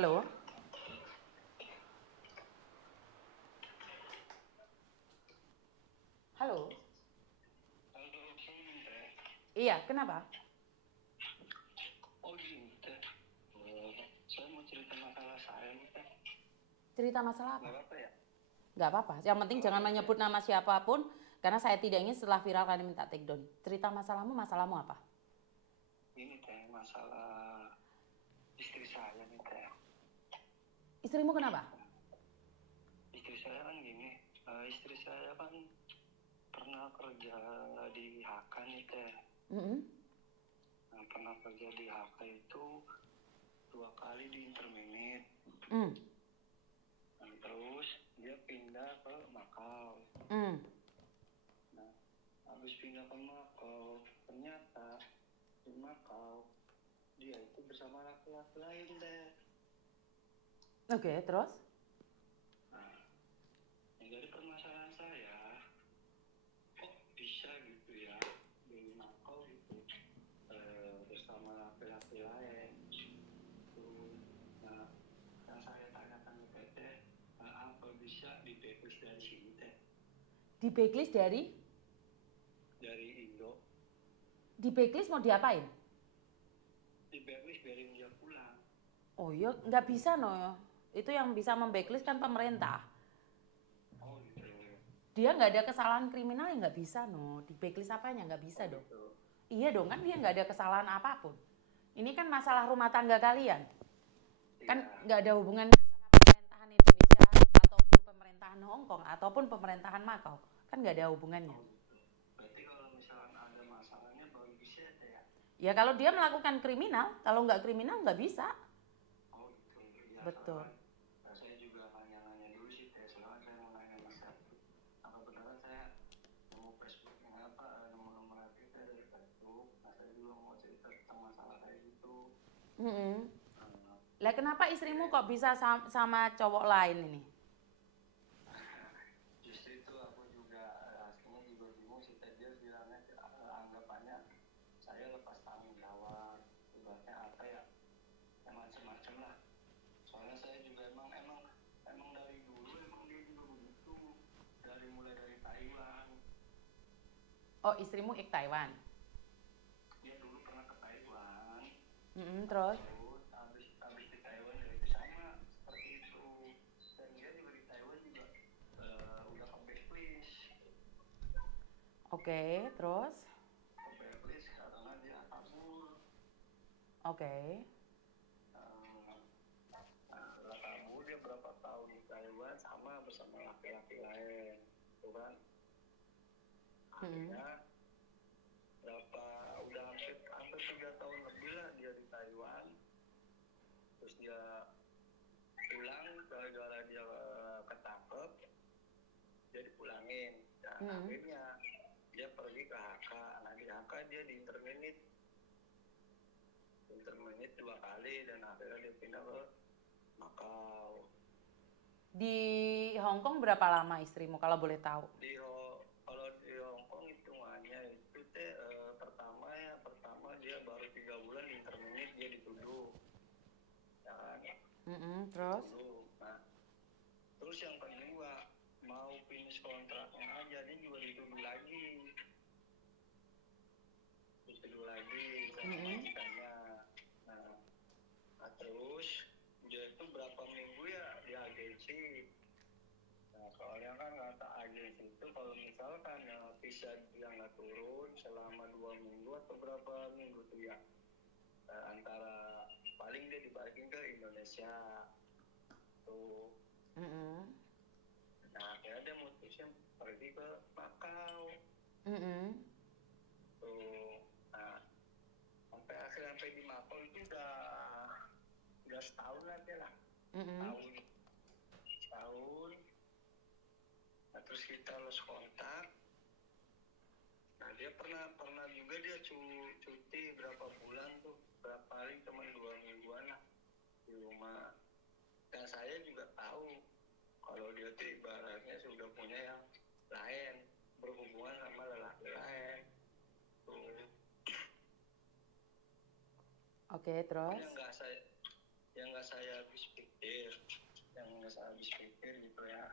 Halo? Halo? Halo, Teh. Iya, kenapa? Oh gini, Teh. Saya mau cerita masalah saya nih, Teh. Cerita masalah apa? Nggak apa-apa ya? Nggak apa-apa. Yang penting Nggak jangan apa-apa, Teh. menyebut nama siapapun, karena saya tidak ingin setelah viral kalian minta take down. Cerita masalahmu apa? Ini, Teh, masalah istri saya nih, Teh. Istrimu kenapa? Istri saya kan gini, istri saya kan pernah kerja di HK nih, Teh. Mm-mm. Nah, pernah kerja di HK itu 2 kali di interminate. Mm. Nah, terus dia pindah ke Makau. Mm. Nah, habis pindah ke Makau, ternyata di Makau dia itu bersama laki-laki lain, Teh. Oke, terus? Nah, yang dari permasalahan saya, kok bisa gitu ya di Makau gitu bersama laki-laki lain. Tuh, nah, yang saya tanyakan ke Teteh, apa bisa di backlist dari sini, Teh? Di backlist dari? Dari Indo, Di backlist mau diapain? di backlist biarin dia pulang. Oh iya, nggak bisa no. Itu yang bisa membacklist kan pemerintah. Oh gitu. Dia nggak ada kesalahan kriminal ya nggak bisa no. Di backlist apanya nggak bisa Oh dong. gitu. Iya dong, kan dia nggak ada kesalahan apapun. Ini kan masalah rumah tangga kalian. Kan Iya. nggak ada hubungannya sama pemerintahan Indonesia ataupun pemerintahan Hong Kong ataupun pemerintahan Makau. Kan nggak ada hubungannya. Oh gitu. Berarti kalau misalkan ada masalahnya baru bisa, Teh, ya? Ya kalau dia melakukan kriminal, kalau nggak kriminal nggak bisa. Oh gitu. Ya, Betul. soalnya saya juga nanya-nanya dulu sih, Teh. Soalnya saya mau nanya mas satu. Apa beneran saya nemu Facebooknya nomor kita dari Facebook. Nah, saya juga mau cerita tentang masalah kayak gitu. Mm-mm. Eh, Lah kenapa istrimu kira kok bisa sama cowok lain ini? justru itu aku juga aslinya juga bingung sih, Teh. Dia bilangnya anggapannya saya lepas tanggung jawab. Ibaratnya apa ya? Ya macam-macam lah. Soalnya saya juga emang dari dulu emang dia juga begitu. Mulai dari Taiwan. Oh istrimu Taiwan. Dia dulu pernah ke Taiwan. Mm-mm, Nah, terus? terus habis di Taiwan juga itu sama seperti itu. Dan dia juga di Taiwan juga udah ke blacklist. Oke, terus? Ke blacklist karena dia kabur. Oke. Setelah kabur dia berapa tahun di Taiwan sama bersama laki-laki lain, tuh kan. Mm-mm. Akhirnya udah hampir 3 tahun lebih lah dia di Taiwan. Terus dia pulang gara-gara dia ketangkep, dia dipulangin. Dan akhirnya dia pergi ke HK. Nah di HK dia di interminate 2 kali dan akhirnya dia pindah ke Makau. Di Hong Kong berapa lama istrimu kalau boleh tahu? Kalau di Hong Kong hitungannya itu, Teh, pertama dia baru 3 bulan di interminate dia dituduh, ya kan? Mm-mm, terus? Dituduh. Nah, terus yang kedua mau finish kontraknya aja dia juga dituduh lagi sama majikannya. Nah, terus dia itu berapa minggu ya di agensi. Nah, soalnya kan kata agensi itu kalau misalkan visa dia nggak turun selama 2 minggu atau berapa minggu tuh ya, antara paling dia dibalikin ke Indonesia tuh. Nah, akhirnya dia mutusin pergi ke Makau tuh. Nah, sampai di Makau itu udah setahun lah dia lah. Setahun. Nah, terus kita lost kontak. Nah, dia pernah juga dia cuti berapa bulan tuh, berapa kali, cuma 2 mingguan lah di rumah. Dan saya juga tahu kalau dia tuh ibaratnya sudah punya yang lain, berhubungan sama lelaki lain tuh. Oke, terus? nggak saya habis pikir, gitu ya,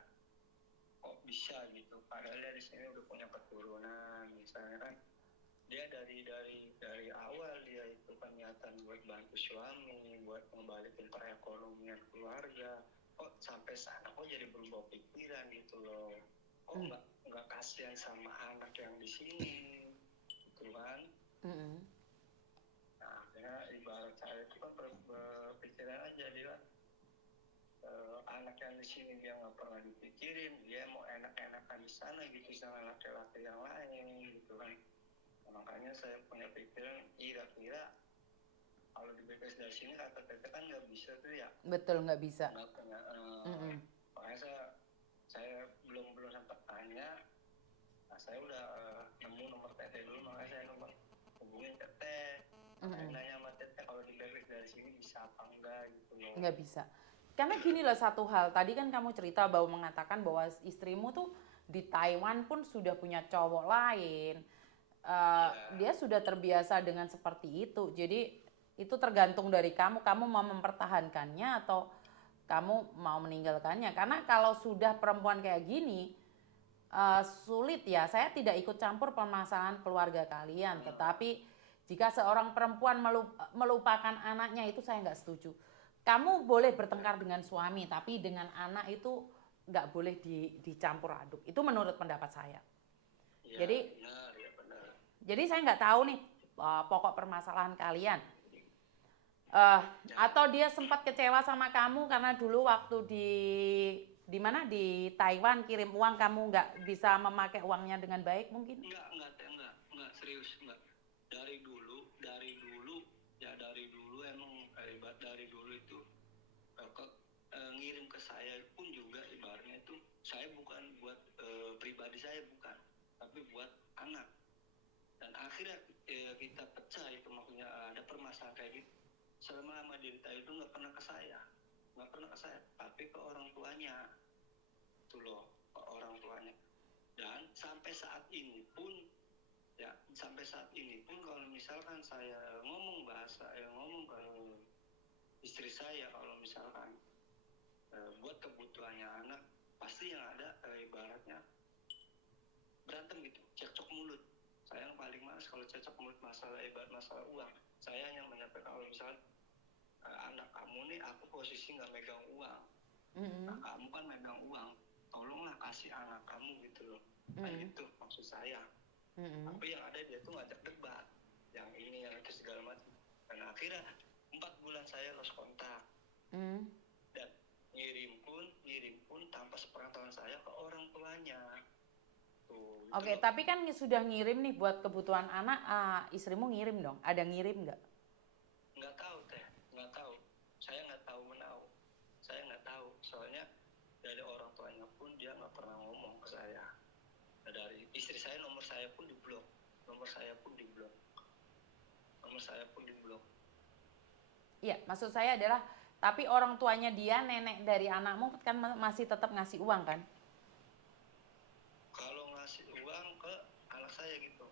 kok bisa gitu, padahal dia di sini udah punya keturunan misalnya kan, dia dari awal dia itu kan niatan buat bantu suami, buat membalikin perekonomian keluarga, kok sampai sana kok jadi berubah pikiran gitu loh, kok nggak kasihan sama anak yang di sini gitu kan. Nah akhirnya ibarat saya itu kan berpikiran aja dia anak yang di sini dia nggak pernah dipikirin, dia mau enak-enakan di sana gitu sama laki-laki yang lain gitu kan. Nah, makanya saya punya pikiran kira-kira kalau dibebas dari sini kata teteh kan nggak bisa tuh ya. Betul, nggak bisa. Nggak punya, makanya saya belum sempat tanya. Nah saya udah nemu nomor teteh dulu, makanya saya nomor hubungin teteh. Saya nanya sama teteh kalau dibebas dari sini bisa apa enggak gitu loh. Nggak bisa. Karena gini loh satu hal, tadi kan kamu cerita bahwa mengatakan bahwa istrimu tuh di Taiwan pun sudah punya cowok lain. Dia sudah terbiasa dengan seperti itu. Jadi itu tergantung dari kamu mau mempertahankannya atau kamu mau meninggalkannya. Karena kalau sudah perempuan kayak gini, sulit ya. Saya tidak ikut campur permasalahan keluarga kalian. Tetapi jika seorang perempuan melupakan anaknya, itu saya nggak setuju. Kamu boleh bertengkar dengan suami, tapi dengan anak itu nggak boleh dicampur aduk. Itu menurut pendapat saya. Ya, benar. Jadi saya nggak tahu nih pokok permasalahan kalian. Atau dia sempat kecewa sama kamu karena dulu waktu di mana di Taiwan kirim uang kamu nggak bisa memakai uangnya dengan baik mungkin? Enggak serius enggak. Dari dulu ya emang hebat dari dulu itu ngirim ke saya pun juga ibaratnya itu saya bukan buat pribadi saya bukan, tapi buat anak. Dan akhirnya kita pecah itu, maksudnya ada permasalahan kayak gitu. Selama Dirita itu nggak pernah ke saya, tapi ke orang tuanya, itu loh, ke orang tuanya. Dan sampai saat ini pun kalau misalkan saya ngomong ke istri saya kalau misalkan buat kebutuhannya anak, pasti yang ada ibaratnya berantem gitu, cekcok mulut. Saya yang paling males kalau cekcok mulut masalah uang. Saya yang menyampaikan kalau misalkan anak kamu nih aku posisi nggak megang uang, nah, kamu kan megang uang, tolonglah kasih anak kamu gitu loh, kan gitu maksud saya. Tapi yang ada dia tuh ngajak debat, yang ini yang itu segala macam. Dan akhirnya 4 bulan saya lost kontak, dan ngirim pun tanpa sepengetahuan saya ke orang tuanya. Oke, tapi kan sudah ngirim nih buat kebutuhan anak, istrimu ngirim dong? Ada ngirim nggak? Nggak tahu teh, nggak tahu. Saya nggak tahu menau. Saya nggak tahu, soalnya dari orang tuanya pun dia nggak pernah ngomong ke saya. Dari istri saya nomor saya pun diblok. Iya, maksud saya adalah, tapi orang tuanya dia, nenek dari anakmu kan masih tetap ngasih uang kan? Kalau ngasih uang ke anak saya gitu.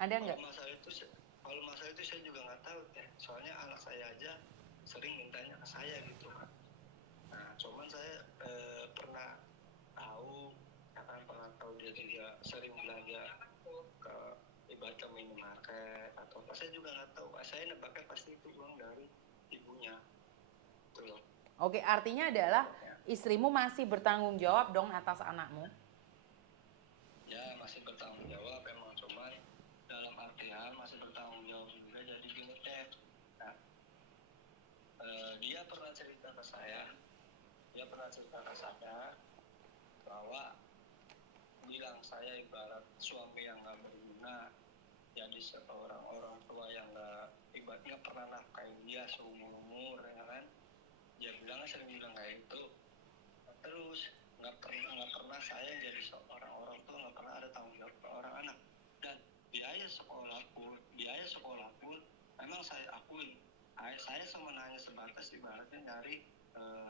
Ada nggak? Kalau masalah itu saya juga nggak tahu ya. Soalnya anak saya aja sering mintanya ke saya gitu kan. Nah, cuman saya pernah tahu dia juga sering belanja ke ibaratnya minimarket atau apa, saya juga nggak tahu. Saya nebaknya pasti itu uang dari ibunya. Tuh. Oke, artinya adalah istrimu masih bertanggung jawab dong atas anakmu? Ya, masih bertanggung jawab emang, cuman dalam artian masih bertanggung jawab juga. Jadi gini teh, nah, dia pernah cerita ke saya bahwa bilang saya ibarat suami yang nggak berguna, jadi seorang orang tua yang nggak pernah nafkahin dia seumur umur, ya kan? Dia sering bilang kayak itu. Terus nggak pernah saya jadi seorang orang tua, nggak pernah ada tanggung jawab ke orang anak. Dan biaya sekolah pun memang saya akui, saya sama nanya sebatas ibaratnya dari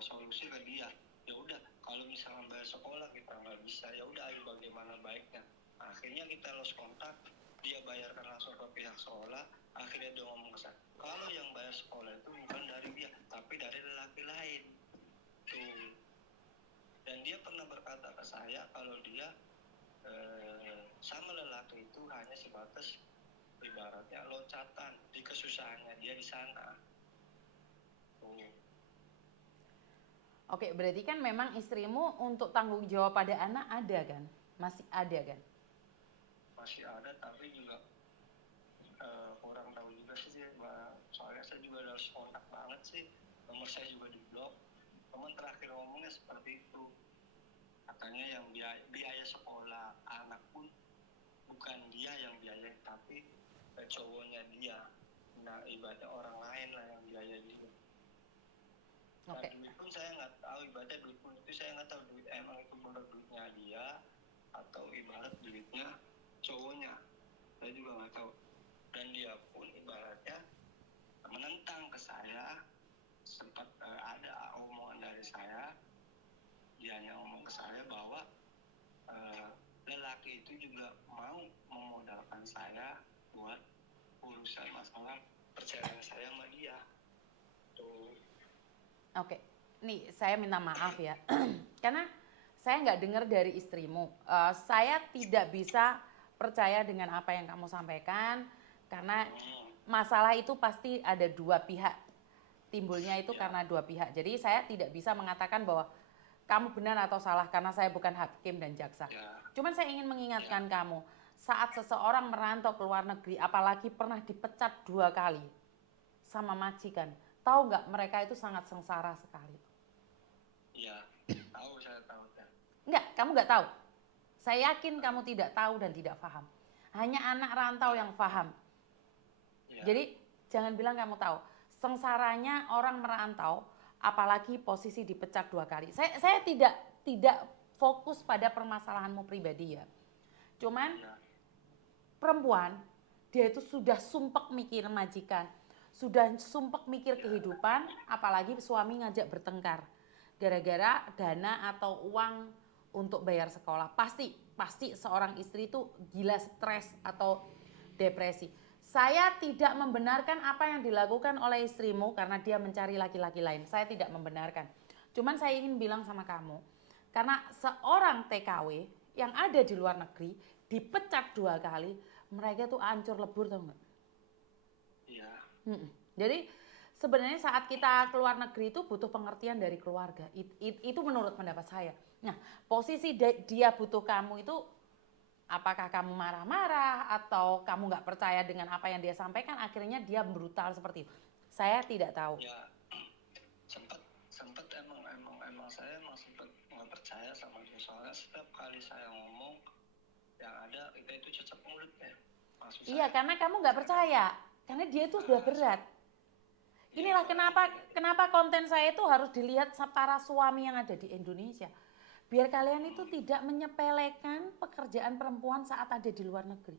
solusi ke dia. Ya udah, kalau misalnya bayar sekolah kita nggak bisa, ya udah ayo bagaimana baiknya. Akhirnya kita lost kontak, dia bayarkan langsung ke pihak sekolah. Akhirnya dia ngomong ke saya, kalau yang bayar sekolah itu bukan dari Dan dia pernah berkata ke saya kalau dia sama lelaki itu hanya sebatas ibaratnya loncatan di kesusahannya dia di sana. Oke, berarti kan memang istrimu untuk tanggung jawab pada anak ada kan? Masih ada kan? Masih ada, tapi juga kurang tahu juga sih, soalnya saya juga udah kontak banget sih, nomor saya juga di blok. Teman terakhir ngomongnya seperti itu, katanya yang biaya sekolah anak pun bukan dia yang biayain, tapi cowoknya dia. Nah, ibaratnya orang lain lah yang biayain dia. Nah, duit pun saya nggak tahu, ibaratnya duit pun itu saya nggak tahu duit emang itu benar duitnya dia atau ibarat duitnya cowoknya, saya juga nggak tahu. Dan dia pun ibaratnya menentang ke saya, sempat ada omongan dari saya, dia hanya ngomong ke saya bahwa lelaki itu juga mau memodalkan saya buat urusan masalah perceraian saya sama dia. Tuh. Oke, nih saya minta maaf ya, karena saya nggak dengar dari istrimu. Saya tidak bisa percaya dengan apa yang kamu sampaikan, karena masalah itu pasti ada dua pihak. Timbulnya itu karena dua pihak. Jadi saya tidak bisa mengatakan bahwa kamu benar atau salah karena saya bukan hakim dan jaksa. Cuman saya ingin mengingatkan kamu, saat seseorang merantau ke luar negeri, apalagi pernah dipecat 2 kali sama majikan, tahu nggak mereka itu sangat sengsara sekali. Iya, tahu, saya tahu. Enggak, kamu nggak tahu. Saya yakin kamu tidak tahu dan tidak paham. Hanya anak rantau yang paham. Ya. Jadi jangan bilang kamu tahu. Sengsaranya orang merantau, apalagi posisi dipecat 2 kali. Saya tidak fokus pada permasalahanmu pribadi ya. Cuman perempuan, dia itu sudah sumpek mikir majikan, sudah sumpek mikir kehidupan, apalagi suami ngajak bertengkar gara-gara dana atau uang untuk bayar sekolah. Pasti seorang istri itu gila stres atau depresi. Saya tidak membenarkan apa yang dilakukan oleh istrimu karena dia mencari laki-laki lain. Saya tidak membenarkan. Cuman saya ingin bilang sama kamu, karena seorang TKW yang ada di luar negeri dipecat 2 kali, mereka tuh hancur lebur, tau nggak? Iya. Jadi sebenarnya saat kita keluar negeri itu butuh pengertian dari keluarga. Itu menurut pendapat saya. Nah, posisi dia butuh kamu itu, apakah kamu marah-marah atau kamu nggak percaya dengan apa yang dia sampaikan, akhirnya dia brutal seperti itu. Saya tidak tahu. Ya, sempat emang saya sempat nggak percaya sama dia, soalnya setiap kali saya ngomong yang ada itu cecep mulut ya. Iya, karena kamu nggak percaya, karena dia itu sudah berat. Inilah kenapa konten saya itu harus dilihat para suami yang ada di Indonesia. Biar kalian itu tidak menyepelekan pekerjaan perempuan saat ada di luar negeri.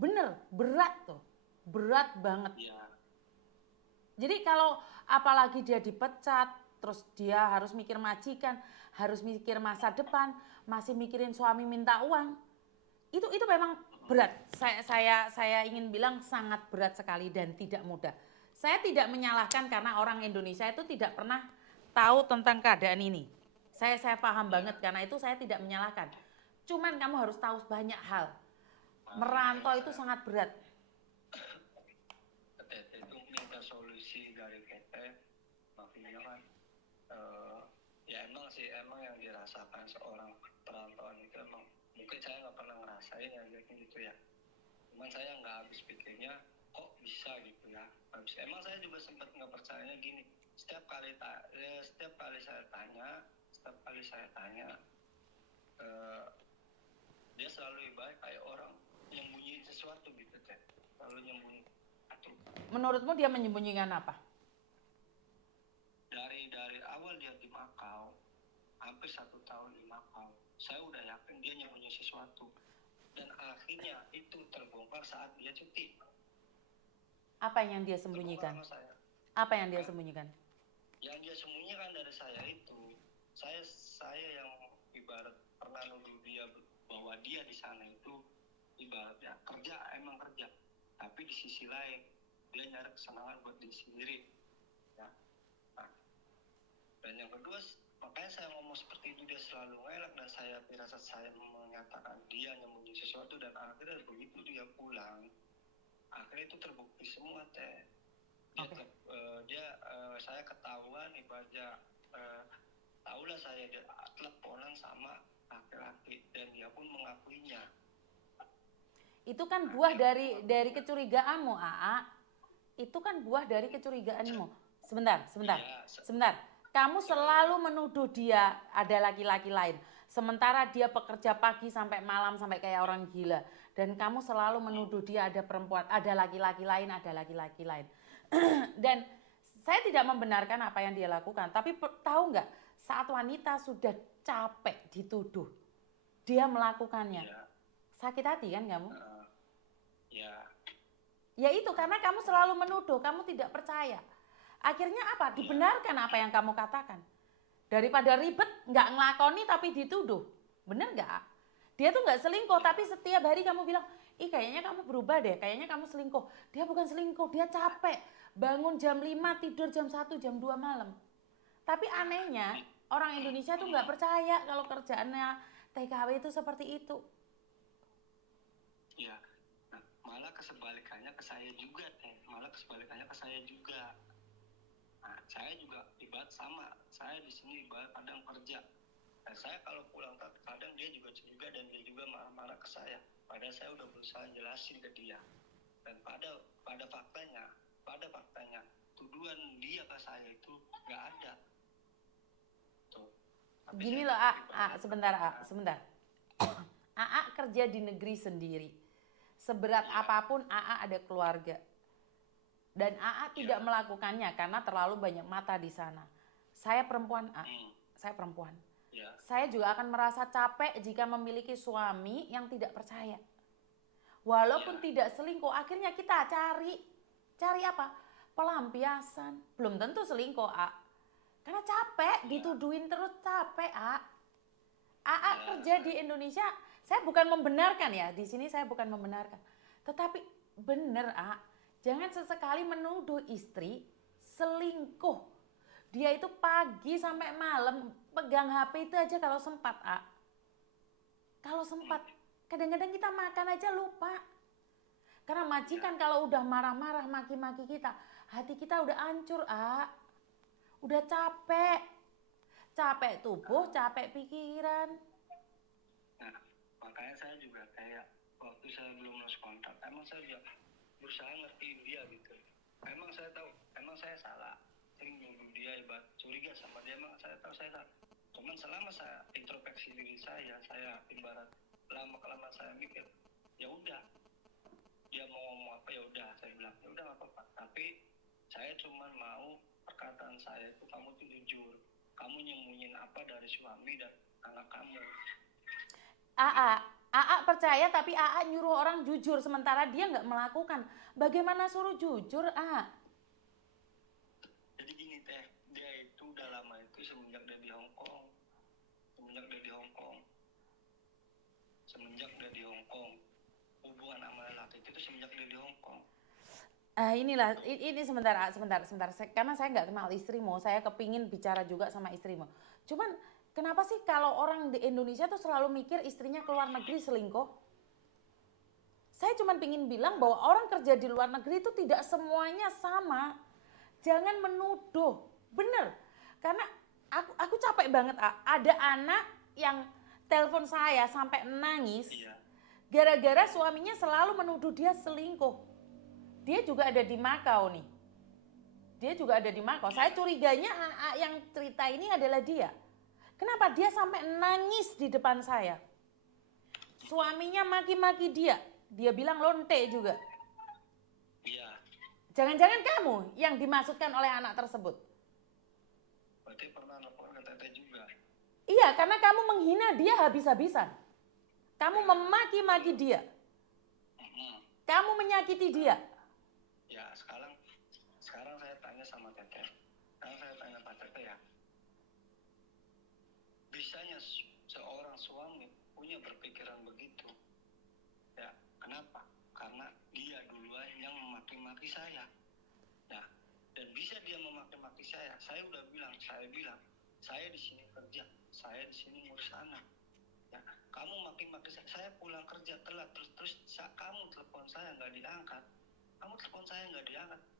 Bener, berat tuh. Berat banget. Jadi kalau apalagi dia dipecat, terus dia harus mikir majikan, harus mikir masa depan, masih mikirin suami minta uang. Itu memang berat. Saya ingin bilang sangat berat sekali dan tidak mudah. Saya tidak menyalahkan karena orang Indonesia itu tidak pernah tahu tentang keadaan ini. Saya paham banget, karena itu saya tidak menyalahkan. Cuman kamu harus tahu banyak hal. Merantau itu sangat berat. Teteh itu minta solusi dari teteh, makanya kan ya emang yang dirasakan seorang perantauan itu emang mungkin saya nggak pernah ngerasain ya gitu ya. Cuman saya nggak habis pikirnya kok bisa gitu ya. Emang saya juga sempat nggak percayanya gini. Setiap kali saya tanya, dia selalu ibarat kayak orang nyembunyiin sesuatu gitu teh, selalu nyembunyi. Menurutmu dia menyembunyikan apa? Dari awal dia di Makau, hampir 1 tahun di Makau, saya udah yakin dia nyembunyi sesuatu, dan akhirnya itu terbongkar saat dia cuti. Apa yang dia sembunyikan? Apa yang dia sembunyikan? Yang dia sembunyikan dari saya itu, saya yang ibarat pernah nuduh dia bahwa dia di sana itu ibaratnya emang kerja, tapi di sisi lain dia nyari kesenangan buat diri sendiri ya. Nah, dan yang kedua, makanya saya ngomong ngomong seperti itu dia selalu ngelak, dan saya firasat saya menyatakan dia nyembunyi sesuatu, dan akhirnya begitu dia pulang, akhirnya itu terbukti semua teh. Saya ketahuan ibadah, tahulah saya dia teleponan sama laki-laki, dan dia pun mengakuinya. Itu kan buah dari kecurigaanmu, Aa. Itu kan buah dari kecurigaanmu. Sebentar. Kamu selalu menuduh dia ada laki-laki lain. Sementara dia pekerja pagi sampai malam sampai kayak orang gila. Dan kamu selalu menuduh dia ada perempuan, ada laki-laki lain. Dan saya tidak membenarkan apa yang dia lakukan. Tapi tahu nggak, saat wanita sudah capek dituduh, dia melakukannya. Sakit hati kan kamu? Ya itu karena kamu selalu menuduh, kamu tidak percaya. Akhirnya apa? Dibenarkan apa yang kamu katakan. Daripada ribet, nggak ngelakoni tapi dituduh. Bener nggak? Dia tuh nggak selingkuh, tapi setiap hari kamu bilang, ih kayaknya kamu berubah deh, kayaknya kamu selingkuh. Dia bukan selingkuh, dia capek. Bangun jam 5, tidur jam 1, jam 2 malam. Tapi anehnya, orang Indonesia tuh nggak percaya kalau kerjaannya TKW itu seperti itu. Iya, nah, malah kesebalikannya ke saya juga. Nah, saya juga ibarat sama, saya di sini ibarat kadang kerja. Dan saya kalau pulang kadang dia juga curiga, dan dia juga marah-marah ke saya. Padahal saya udah berusaha jelasin ke dia. Dan pada faktanya, tuduhan dia ke saya itu nggak ada. Tuh. Gini loh, sebentar. AA kerja di negeri sendiri. Seberat apapun AA ada keluarga. Dan AA tidak melakukannya karena terlalu banyak mata di sana. Saya perempuan, saya perempuan. Saya juga akan merasa capek jika memiliki suami yang tidak percaya. Walaupun tidak selingkuh, akhirnya kita cari apa? Pelampiasan. Belum tentu selingkuh, karena capek, dituduhin terus capek, AA kerja di Indonesia, saya bukan membenarkan ya, di sini saya bukan membenarkan. Tetapi bener, jangan sesekali menuduh istri selingkuh. Dia itu pagi sampai malam pegang HP itu aja kalau sempat, Kalau sempat. Kadang-kadang kita makan aja lupa. Karena majikan kalau udah marah-marah maki-maki kita, hati kita udah hancur, Udah capek. Capek tubuh, capek pikiran. Nah, makanya saya juga kayak waktu saya belum lost kontak, emang saya juga berusaha ngertiin dia gitu. Emang saya tahu, emang saya salah. Sering nuduh dia, curiga sama dia, emang saya tahu saya salah. Cuman selama saya introspeksi diri saya ibarat lama-kelamaan saya mikir, ya udah, dia mau ngomong apa ya udah, saya bilang ya udah nggak apa-apa. Tapi saya cuma mau perkataan saya itu kamu tuh jujur, kamu nyembunyiin apa dari suami dan anak kamu. AA percaya tapi AA nyuruh orang jujur sementara dia nggak melakukan. Bagaimana suruh jujur, Jadi gini teh, dia itu udah lama itu semenjak dia di Hong Kong. Hubungan sama lelaki itu semenjak dia di Hong Kong. Ini sebentar. Karena saya nggak kenal istrimu, saya kepingin bicara juga sama istrimu. Cuman kenapa sih kalau orang di Indonesia tuh selalu mikir istrinya keluar negeri selingkuh? Saya cuma pingin bilang bahwa orang kerja di luar negeri itu tidak semuanya sama. Jangan menuduh, bener. Karena aku capek banget, ada anak yang telepon saya sampai nangis. Gara-gara suaminya selalu menuduh dia selingkuh. Dia juga ada di Makau nih. Saya curiganya yang cerita ini adalah dia. Kenapa dia sampai nangis di depan saya? Suaminya maki-maki dia. Dia bilang lonte juga. Iya. Jangan-jangan kamu yang dimaksudkan oleh anak tersebut. Berarti pernah lapor ke Teteh juga. Iya, karena kamu menghina dia habis-habisan. Kamu memaki-maki dia. Kamu menyakiti dia. Ya, sekarang saya tanya sama Teteh. Pak Teteh ya. Bisanya seorang suami punya berpikiran begitu. Ya, kenapa? Karena dia duluan yang memaki-maki saya. Ya, dan bisa dia memaki-maki saya udah bilang, Saya di sini kerja, saya di sini ngurus anak. Ya, kamu maki-maki saya pulang kerja telat, terus kamu telepon saya nggak diangkat,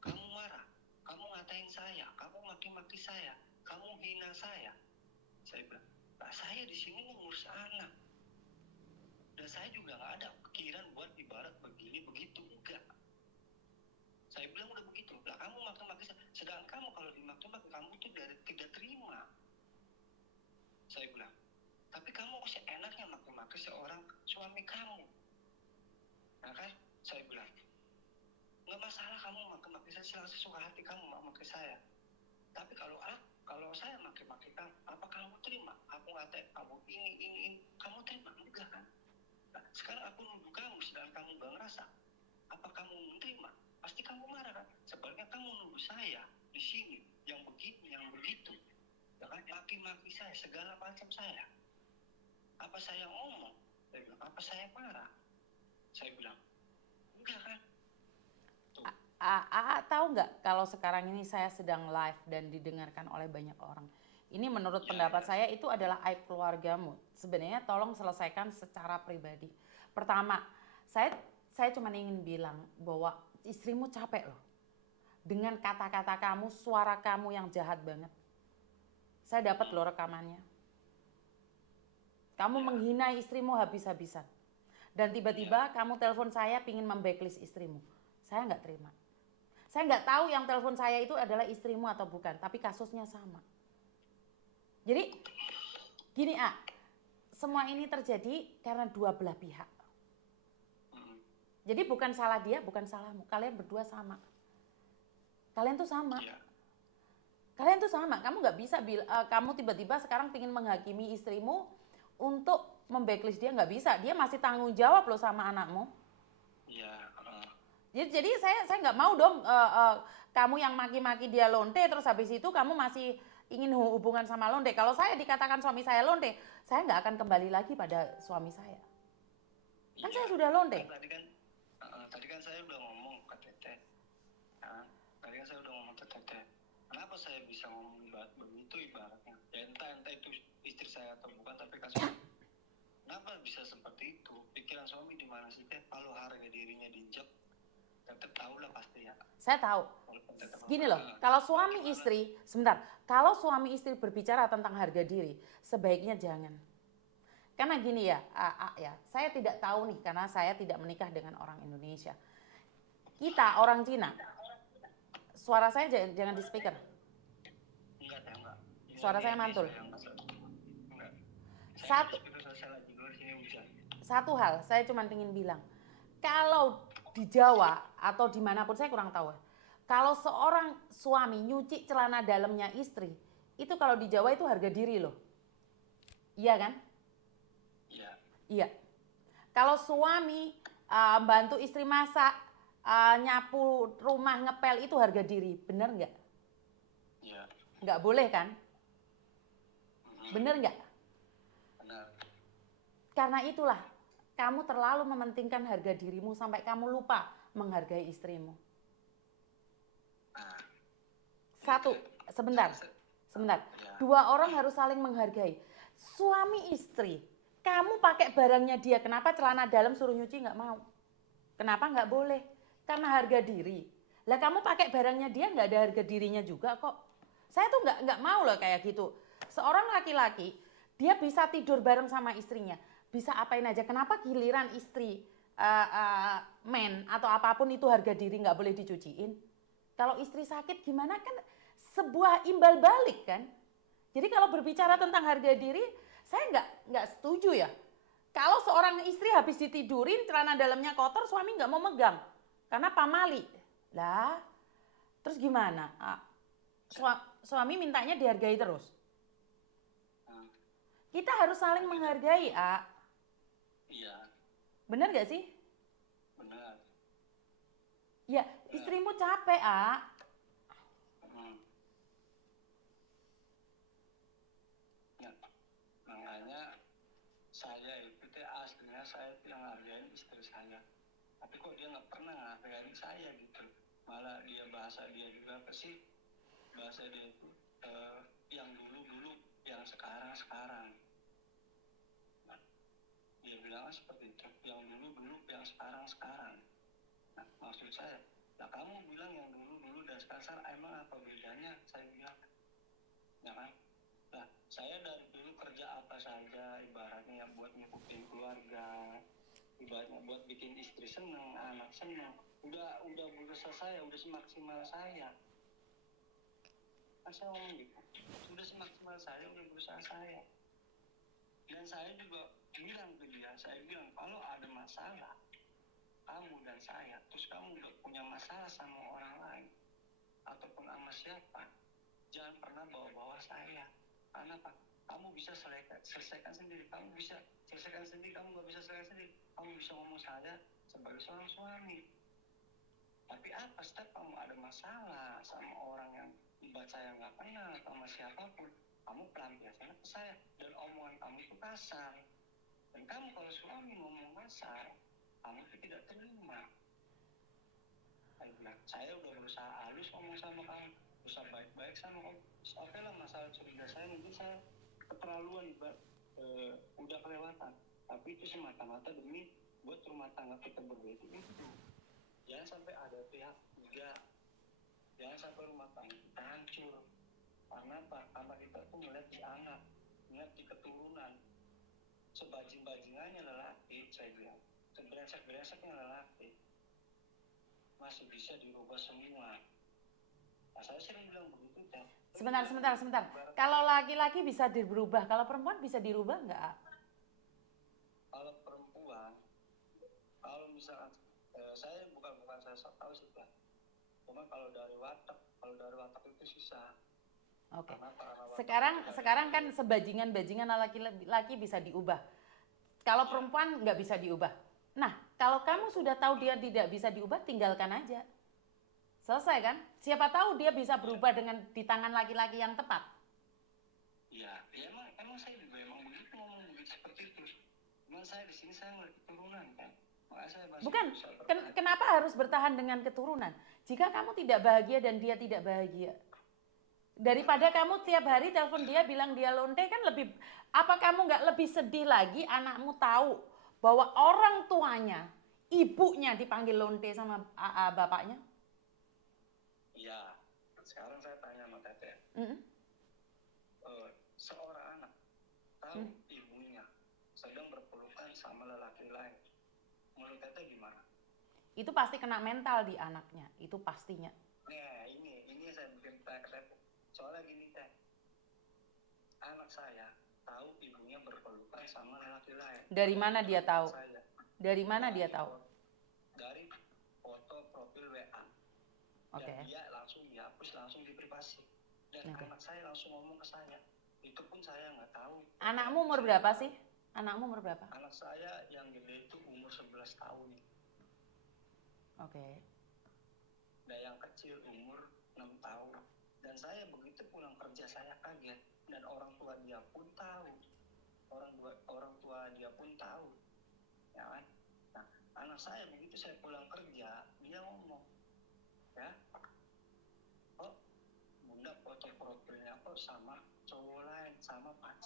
kamu marah, kamu ngatain saya, kamu maki-maki saya, kamu hina saya. Saya bilang, nah, saya di sini ngurus anak, dan saya juga nggak ada pikiran buat ibarat begini begitu, enggak. Saya bilang udah begitu, lah kamu maki-maki saya, sedangkan kamu kalau dimaki-maki kamu tuh dari tidak terima. Saya bilang, tapi kamu masih enaknya maki-maki seorang suami kamu. Nah kan, saya bilang, nggak masalah kamu maki-maki saya, silahkan sesuka hati kamu maki saya. Tapi kalau saya maki-maki kamu, apa kamu terima? Aku ngatain kamu ini, kamu terima? Enggak kan? Nah, sekarang aku nuduh kamu, sedangkan kamu nggak ngerasa. Apa kamu menerima? Pasti kamu marah kan? Sebaliknya kamu nuduh saya di sini yang begini, yang begitu. Ya kan? Maki-maki saya, segala macam saya. Apa saya ngomong? Saya bilang, apa saya marah? Saya bilang, enggak kan? Tahu nggak kalau sekarang ini saya sedang live dan didengarkan oleh banyak orang. Ini menurut pendapat saya itu adalah aib keluargamu. Sebenarnya tolong selesaikan secara pribadi. Pertama, saya cuma ingin bilang bahwa istrimu capek loh. Dengan kata-kata kamu, suara kamu yang jahat banget. Saya dapat loh rekamannya. Kamu menghina istrimu habis-habisan. Dan tiba-tiba kamu telepon saya pingin memblacklist istrimu. Saya nggak terima. Saya nggak tahu yang telepon saya itu adalah istrimu atau bukan, tapi kasusnya sama. Jadi gini semua ini terjadi karena dua belah pihak. Jadi bukan salah dia, bukan salahmu. Kalian berdua sama. Kalian tuh sama. Kalian tuh sama. Kamu nggak bisa kamu tiba-tiba sekarang pingin menghakimi istrimu untuk memblacklist dia, nggak bisa. Dia masih tanggung jawab loh sama anakmu. Jadi saya nggak mau dong kamu yang maki-maki dia lonte, terus habis itu kamu masih ingin hubungan sama lonte. Kalau saya dikatakan suami saya lonte, saya nggak akan kembali lagi pada suami saya. Kan saya sudah lonte. Tadi kan saya udah ngomong ke Teteh. Kenapa saya bisa ngomong begitu ibaratnya? Ya entah itu istri saya atau bukan, tapi kan kenapa bisa seperti itu? Pikiran suami di mana sih Teh? Kalau harga dirinya diinjak, Teteh tahu lah pasti ya. Saya tahu. Gini loh, kalau suami istri, sebentar, kalau suami istri berbicara tentang harga diri, sebaiknya jangan. Karena gini ya, saya tidak tahu nih karena saya tidak menikah dengan orang Indonesia. Kita orang Cina, suara saya jangan di speaker. Enggak. Suara saya mantul. Satu hal, saya cuma ingin bilang, kalau di Jawa atau dimanapun saya kurang tahu. Kalau seorang suami nyuci celana dalamnya istri, itu kalau di Jawa itu harga diri loh. Iya kan? Iya. Kalau suami bantu istri masak, nyapu rumah, ngepel itu harga diri, bener nggak? Iya. Nggak boleh kan? Bener nggak? Benar. Karena itulah kamu terlalu mementingkan harga dirimu sampai kamu lupa menghargai istrimu. Sebentar. Dua orang harus saling menghargai. Suami istri, kamu pakai barangnya dia, kenapa celana dalam suruh nyuci nggak mau? Kenapa nggak boleh? Karena harga diri. Lah kamu pakai barangnya dia nggak ada harga dirinya juga kok. Saya tuh nggak mau loh kayak gitu. Seorang laki-laki dia bisa tidur bareng sama istrinya, bisa apain aja. Kenapa giliran istri men atau apapun itu harga diri nggak boleh dicuciin? Kalau istri sakit gimana kan sebuah imbal balik kan? Jadi kalau berbicara tentang harga diri, saya nggak setuju ya. Kalau seorang istri habis ditidurin, celana dalamnya kotor, suami nggak mau megang. Karena pamali. Lah, terus gimana? Suami mintanya dihargai terus. Kita harus saling menghargai, Iya. Bener nggak sih? Benar. Ya, istrimu capek, Makanya saya itu aslinya saya itu yang hargain istri saya. Tapi kok dia nggak pernah ngargain saya gitu. Malah bahasa dia juga apa sih? Bahasa dia itu yang dulu sekarang. Nah, dia bilang seperti itu, yang dulu, yang sekarang. Nah, maksud saya, nah kamu bilang yang dulu dan sekarang emang apa bedanya? Saya bilang, ya kan? Nah, saya dari dulu kerja apa saja, ibaratnya buat nyukupin keluarga, ibaratnya buat bikin istri seneng, anak seneng. Udah berusaha saya, udah semaksimal saya. Saya ngomong gitu, sudah semaksimal saya, udah berusaha saya. Dan saya juga bilang ke dia, saya bilang kalau ada masalah kamu dan saya, terus kamu udah punya masalah sama orang lain ataupun sama siapa, jangan pernah bawa-bawa saya. Karena apa? Kamu bisa selesaikan sendiri, kamu bisa selesaikan sendiri, kamu gak bisa selesaikan sendiri. Kamu bisa ngomong saya sebagai seorang suami. Tapi apa setiap kamu ada masalah sama orang yang ibarat saya nggak kenal sama siapapun, kamu pelampiasannya ke saya dan omongan kamu itu kasar. Dan kamu kalau suami ngomong kasar, kamu itu tidak terima. Saya udah berusaha halus ngomong sama kamu, berusaha baik-baik sama kamu. Oke lah, masalah curiga saya mungkin saya keterlaluan, udah kelewatan. Tapi itu semata-mata demi buat rumah tangga kita berdua itu. Jangan sampai ada pihak ketiga, jangan sampai rumah tangga kita hancur. Karena apa? Karena kita tuh melihat di anak, melihat di keturunan. Sebajing-bajingannya lelaki, saya bilang. Sebrengsek-brengseknya lelaki. Masih bisa dirubah semua. Nah, saya sering bilang begitu, kan. Sebentar. Kalau laki-laki bisa dirubah, kalau perempuan bisa dirubah nggak? Kalau perempuan, kalau misalkan saya bukan saya tahu sih, Pak. Cuma kalau dari watak itu susah. Oke. Sekarang kan sebajingan-bajingan laki-laki bisa diubah. Kalau perempuan nggak bisa diubah. Nah, kalau kamu sudah tahu dia tidak bisa diubah, tinggalkan aja. Selesai kan? Siapa tahu dia bisa berubah dengan di tangan laki-laki yang tepat. Iya, ya emang saya juga emang begitu ngomong begitu seperti itu. Cuma saya di sini saya ngeliat keturunan kan. Bukan, kenapa harus bertahan dengan keturunan? Jika kamu tidak bahagia dan dia tidak bahagia, daripada kamu tiap hari telepon dia bilang dia lonte, kan lebih, apa kamu nggak lebih sedih lagi anakmu tahu bahwa orang tuanya, ibunya dipanggil lonte sama bapaknya? Iya, sekarang saya tanya sama Teteh. Seorang anak tahu ibunya sedang berpelukan sama lelaki lain, menurut Teteh gimana? Itu pasti kena mental di anaknya, itu pastinya. Nah, ini saya bikin tanya ke Teteh. Soalnya gini, Teh. Anak saya tahu ibunya berpelukan sama lelaki lain. Dari mana dia tahu? Dari mana dia tahu? Dari foto profil WA. Dan dia langsung dihapus, langsung diprivasi. Dan anak saya langsung ngomong ke saya. Itu pun saya nggak tahu. Anakmu umur berapa sih? Anakmu umur berapa? Anak saya yang gede itu umur 11 tahun. Oke. Dan yang kecil umur 6 tahun. Dan saya begitu pulang kerja saya kaget. Dan orang tua dia pun tahu. Orang tua dia pun tahu. Ya kan? Nah, anak saya begitu saya pulang kerja, dia ngomong, ya, oh, bunda foto profilnya kok sama cowok lain, sama Pak